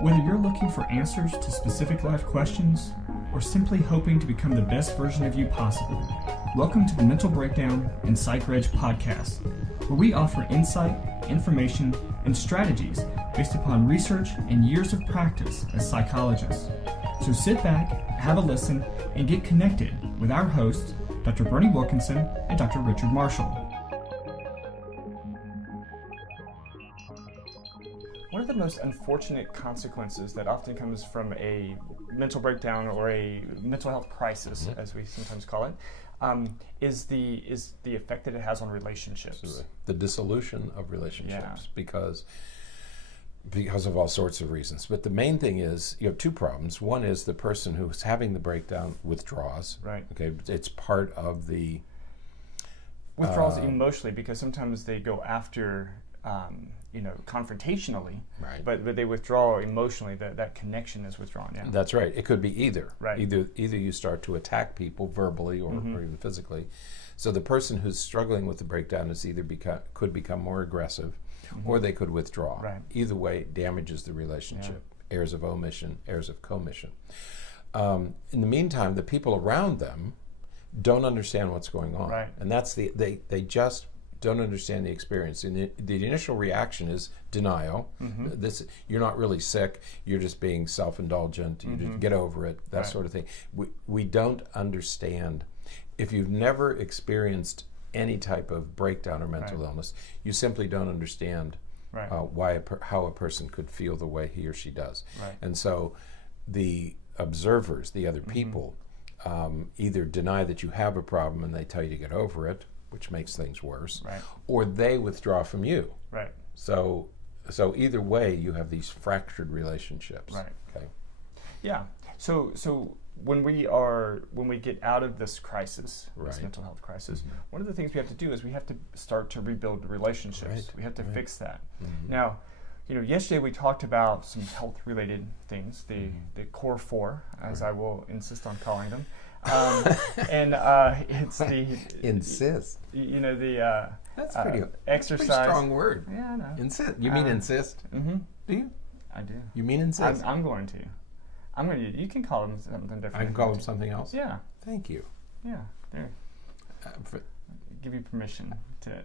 Whether you're looking for answers to specific life questions or simply hoping to become the best version of you possible, welcome to the Mental Breakdown and Psychreg podcast, where we offer insight, information, and strategies based upon research and years of practice as psychologists. So sit back, have a listen, and get connected with our hosts, Dr. Berney and Dr. Richard Marshall. One of the most unfortunate consequences that often comes from a mental breakdown or a mental health crisis, as we sometimes call it, is the effect that it has on relationships. Absolutely. The dissolution of relationships, Yeah. because of all sorts of reasons. But the main thing is you have two problems. One is the person who's having the breakdown withdraws. Right. Okay, it's part of the Withdrawals emotionally, because sometimes they go after confrontationally, right. but they withdraw emotionally. That connection is withdrawn. Yeah, That's right. It could be either. Right. Either you start to attack people verbally or even physically. So the person who's struggling with the breakdown is either could become more aggressive, or they could withdraw. Right. Either way, damages the relationship. Errors of omission, errors of commission. In the meantime, the people around them don't understand what's going on, Right. and that's they just don't understand the experience. And the initial reaction is denial. You're not really sick. You're just being self-indulgent. You just get over it. That Right. sort of thing. We don't understand. If you've never experienced any type of breakdown or mental illness, you simply don't understand Right. how a person could feel the way he or she does. Right. And so the observers, the other people, either deny that you have a problem and they tell you to get over it, which makes things worse, Right. or they withdraw from you. Right. So either way, you have these fractured relationships. Right. Okay. Yeah. So when we get out of this crisis, this Right. mental health crisis, one of the things we have to do is we have to start to rebuild relationships. Right. We have to Right. fix that. Now, yesterday we talked about some health-related things, the core four, as I will insist on calling them, and it's the Insist. That's pretty exercise. Pretty strong word. Yeah, I know. Insist. You mean insist? Mm-hmm. Do you? I do. You mean insist? I'm going to. You can call them something different. I can call them something else? Yeah. Thank you. Yeah. There. Give you permission to.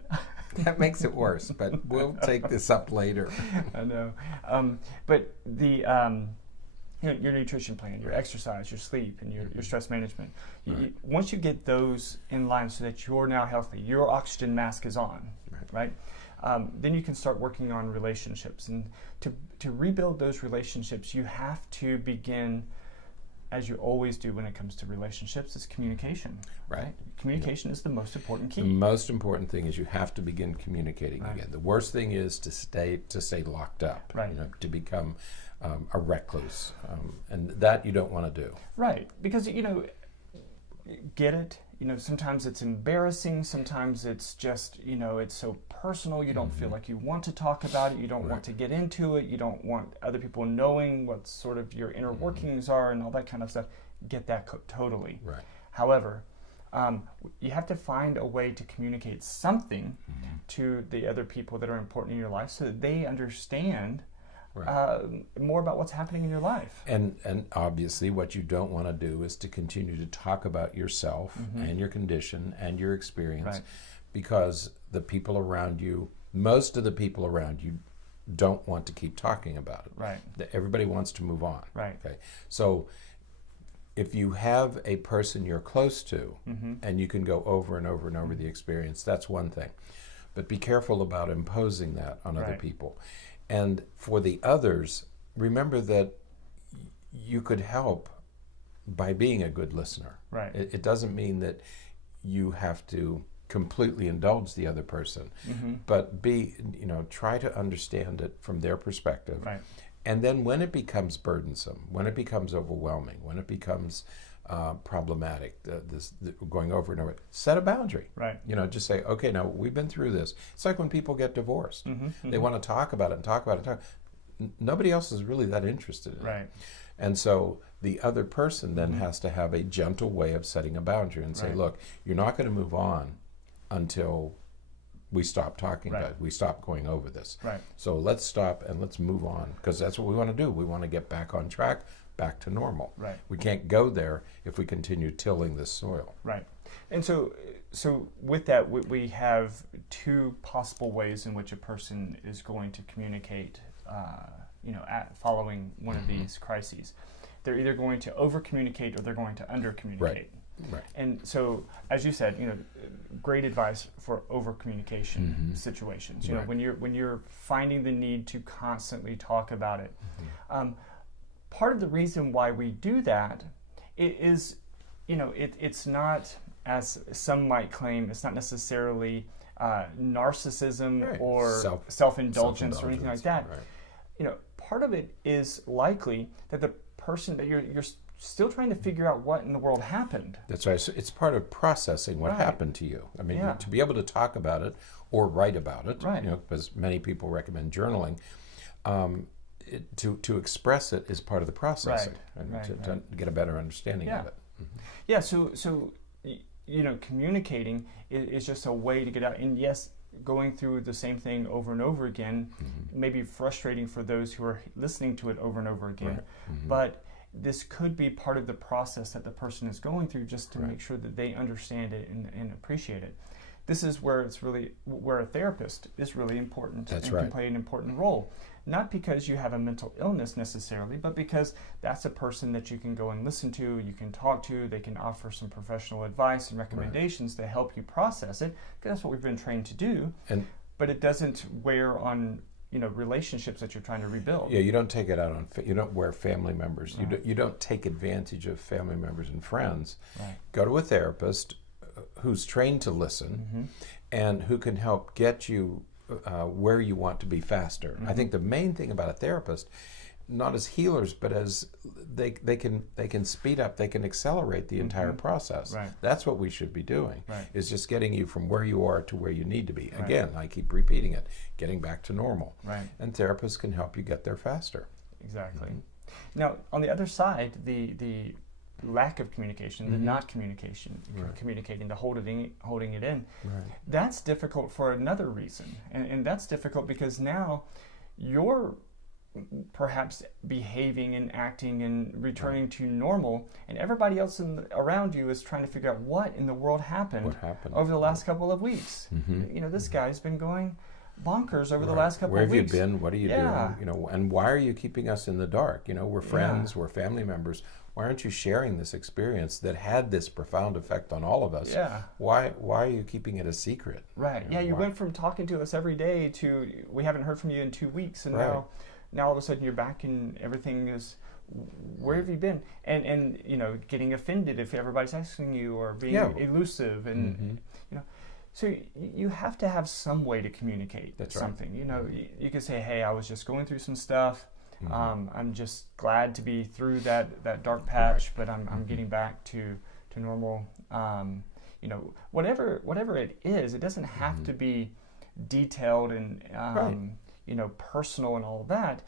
That makes it worse, but we'll take this up later. I know. But the your nutrition plan, your exercise, your sleep, and your stress management. Once you get those in line so that you're now healthy, your oxygen mask is on, right? Then you can start working on relationships. And to rebuild those relationships, you have to begin, as you always do when it comes to relationships, is communication. Right. Communication is the most important key. The most important thing is you have to begin communicating again. The worst thing is to stay locked up, Right. To become a recluse, and that you don't want to do. Right, because get it. Sometimes it's embarrassing. Sometimes it's just it's so personal. You don't feel like you want to talk about it. You don't want to get into it. You don't want other people knowing what sort of your inner workings are and all that kind of stuff. Get that totally. Right. However, you have to find a way to communicate something to the other people that are important in your life so that they understand more about what's happening in your life. And obviously what you don't want to do is to continue to talk about yourself and your condition and your experience, because the people around you, most of the people around you, don't want to keep talking about it. Right. Everybody wants to move on. Right. Okay. So if you have a person you're close to and you can go over and over and over the experience, that's one thing. But be careful about imposing that on other people. And for the others, remember that you could help by being a good listener. Right. It doesn't mean that you have to completely indulge the other person, but try to understand it from their perspective. Right. And then when it becomes burdensome, when it becomes overwhelming, when it becomes problematic, going over and over, set a boundary. Right. Just say, okay, now we've been through this. It's like when people get divorced. They want to talk about it. Nobody else is really that interested in it. Right. And so the other person then has to have a gentle way of setting a boundary and say, look, you're not going to move on until we stop talking Right. about it. We stop going over this. Right. So let's stop and let's move on, because that's what we want to do. We want to get back on track, back to normal. Right. We can't go there if we continue tilling this soil. Right. And so with that, we have two possible ways in which a person is going to communicate, following one of these crises. They're either going to over-communicate or they're going to under-communicate. Right. And so, as you said, great advice for over-communication situations. You know, when you're finding the need to constantly talk about it. Part of the reason why we do that is, it's not, as some might claim, it's not necessarily narcissism or self-indulgence or anything like that. Right. Part of it is likely that the person that you're still trying to figure out what in the world happened. That's right. So it's part of processing what happened to you. I mean, to be able to talk about it or write about it, because many people recommend journaling, to express it is part of the processing, to get a better understanding of it. Yeah, so communicating is just a way to get out. And yes, going through the same thing over and over again may be frustrating for those who are listening to it over and over again. But this could be part of the process that the person is going through, just to make sure that they understand it and appreciate it. This is where where a therapist is really important. That's and can play an important role. Not because you have a mental illness necessarily, but because that's a person that you can go and listen to, you can talk to, they can offer some professional advice and recommendations to help you process it, because that's what we've been trained to do. But it doesn't wear on relationships that you're trying to rebuild. Yeah, you don't take it out on. You don't wear family members. You don't take advantage of family members and friends. Right. Go to a therapist who's trained to listen and who can help get you where you want to be faster. I think the main thing about a therapist, not as healers, but as they can speed up, they can accelerate the entire process. Right. That's what we should be doing. Right. Is just getting you from where you are to where you need to be. Right. Again, I keep repeating it, getting back to normal. Right. And therapists can help you get there faster. Exactly. Now, on the other side, the lack of communication, the not communication, communicating, the holding it in, that's difficult for another reason. And that's difficult because now you're perhaps behaving and acting and returning to normal, and everybody else around you is trying to figure out what in the world happened over the last couple of weeks. This guy's been going bonkers over the last couple of weeks. Where have you been? What are you doing? And why are you keeping us in the dark? We're friends, we're family members. Why aren't you sharing this experience that had this profound effect on all of us? Yeah. Why are you keeping it a secret? Right. You went from talking to us every day to we haven't heard from you in 2 weeks, and now all of a sudden you're back and everything is. Where have you been? And getting offended if everybody's asking you, or being elusive, and So you have to have some way to communicate something. You can say, hey, I was just going through some stuff. I'm just glad to be through that dark patch, but I'm getting back to normal. Whatever it is, it doesn't have to be detailed and personal and all of that.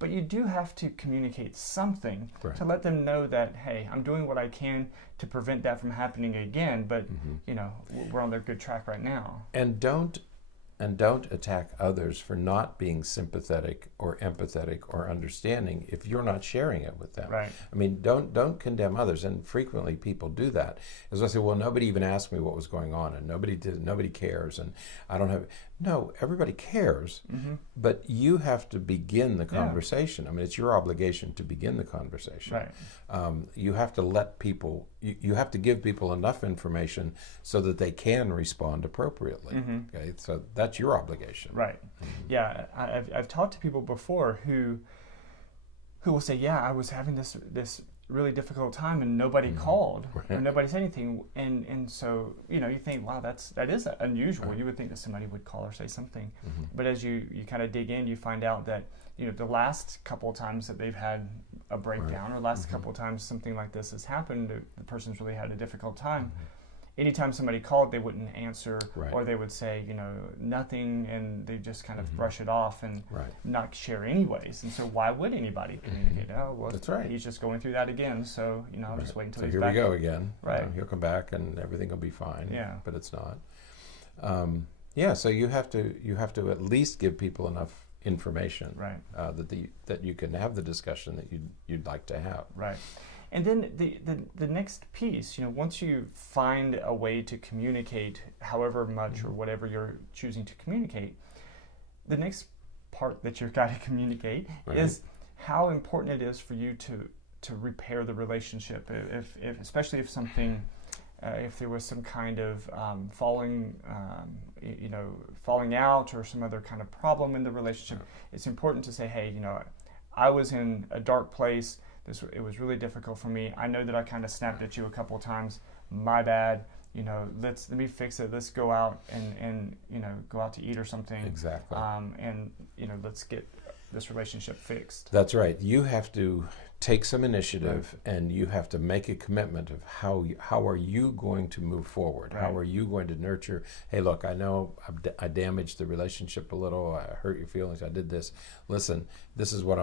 But you do have to communicate something to let them know that, hey, I'm doing what I can to prevent that from happening again. But we're on their good track right now. And don't attack others for not being sympathetic or empathetic or understanding if you're not sharing it with them. Right. I mean, don't condemn others, and frequently people do that. As I say, well, nobody even asked me what was going on, and nobody cares, and I don't have. No, everybody cares, but you have to begin the conversation. I mean, it's your obligation to begin the conversation. Right. You have to let people. You have to give people enough information so that they can respond appropriately. Okay, so that's your obligation. Right. Yeah, I've talked to people before who will say, yeah, I was having this really difficult time and nobody called or nobody said anything, and so you think, wow, that is unusual. Right. You would think that somebody would call or say something, but as you kind of dig in, you find out that the last couple of times that they've had a breakdown, or last couple of times something like this has happened, the person's really had a difficult time. Anytime somebody called, they wouldn't answer, or they would say, nothing, and they just kind of brush it off and not share anyways. And so why would anybody communicate? Oh, well, that's right. He's just going through that again, so, I'll just wait until he's back. So here we go again. Right. He'll come back and everything will be fine. Yeah. But it's not. Yeah, so you have to at least give people enough information, right, that you can have the discussion that you'd like to have. Right. And then the next piece, once you find a way to communicate however much or whatever you're choosing to communicate, the next part that you've got to communicate is how important it is for you to repair the relationship. If especially if something, if there was some kind of falling out or some other kind of problem in the relationship, it's important to say, hey, I was in a dark place. It was really difficult for me. I know that I kind of snapped at you a couple of times. My bad. Let me fix it. Let's go out and go out to eat or something. Exactly. And let's get this relationship fixed. That's right. You have to take some initiative, and you have to make a commitment of how are you going to move forward? Right. How are you going to nurture? Hey, look, I know I damaged the relationship a little. I hurt your feelings. I did this. Listen, this is what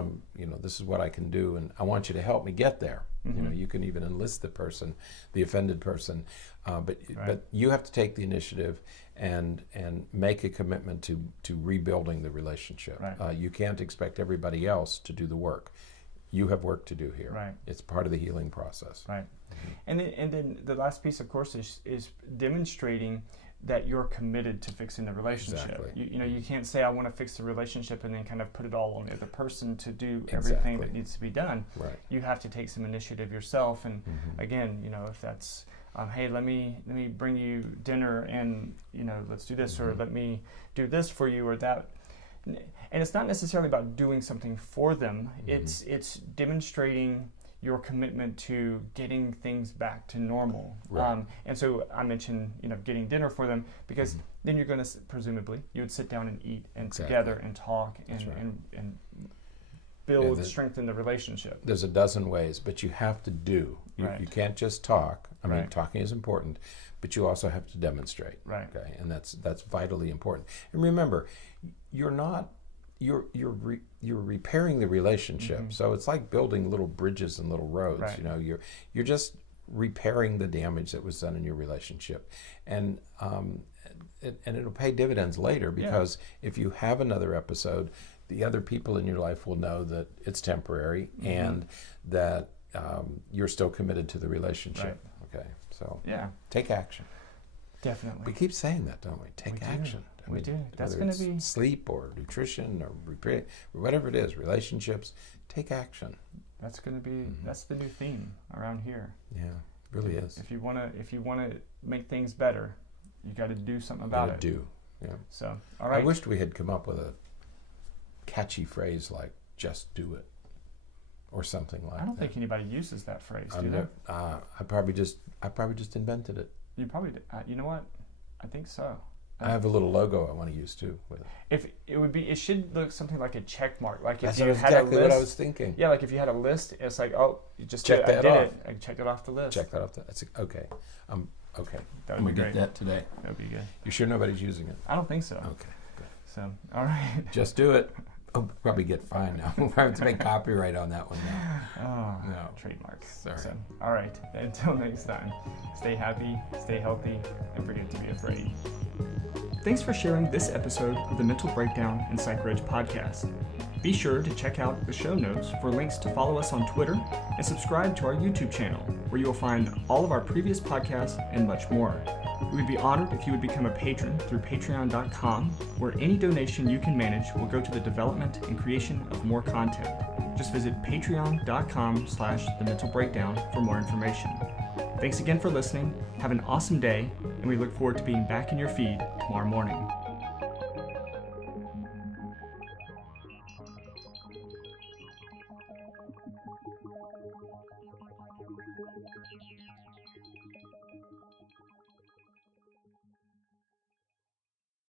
this is what I can do, and I want you to help me get there. Mm-hmm. You can even enlist the offended person, but you have to take the initiative and make a commitment to rebuilding the relationship. Right. You can't expect everybody else to do the work. You have work to do here. Right. It's part of the healing process. Right. And then the last piece, of course, is demonstrating that you're committed to fixing the relationship. Exactly. You can't say I want to fix the relationship and then kind of put it all on the other person to do everything that needs to be done. Right. You have to take some initiative yourself. And again, if that's hey, let me bring you dinner and let's do this, or let me do this for you, or that. And it's not necessarily about doing something for them. It's demonstrating your commitment to getting things back to normal. Right. And so I mentioned, getting dinner for them, because then you're going to, presumably, you would sit down and eat and together and talk and build, strengthen the relationship. There's a dozen ways, but you have to do. You can't just talk. I mean, talking is important, but you also have to demonstrate. Right. Okay, and that's vitally important. And remember, you're repairing the relationship. So it's like building little bridges and little roads. Right. You're just repairing the damage that was done in your relationship, and it'll pay dividends later, because if you have another episode, the other people in your life will know that it's temporary and that you're still committed to the relationship. Right. Okay, so take action. Definitely. We keep saying that, don't we? Take action. We do. That's going to be sleep or nutrition or repair, or whatever it is, relationships. Take action. That's going to be that's the new theme around here. Yeah, it really is. If you want to make things better, you got to do something about it. Yeah. So, all right. I wished we had come up with a catchy phrase like "just do it" or something like that. I don't think anybody uses that phrase, do they? I probably just invented it. You probably did. You know what? I think so. I have a little logo I want to use too with it. If it should look something like a check mark. Like That's if you had exactly a list, what I was thinking. Yeah, like if you had a list, it's like, oh, you just check that off. I checked it off the list. Check that off. That's okay. Okay. That would be great. Get that today. That would be good. You sure nobody's using it? I don't think so. Okay. Good. So, all right. Just do it. Oh, probably get fined now. We'll have to make copyright on that one now. Oh, no. Trademark. Sorry. So, all right. Until next time, stay happy, stay healthy, and forget to be afraid. Thanks for sharing this episode of the Mental Breakdown and Psychreg podcast. Be sure to check out the show notes for links to follow us on Twitter and subscribe to our YouTube channel, where you will find all of our previous podcasts and much more. We would be honored if you would become a patron through patreon.com, where any donation you can manage will go to the development and creation of more content. Just visit patreon.com/thementalbreakdown for more information. Thanks again for listening. Have an awesome day, and we look forward to being back in your feed tomorrow morning.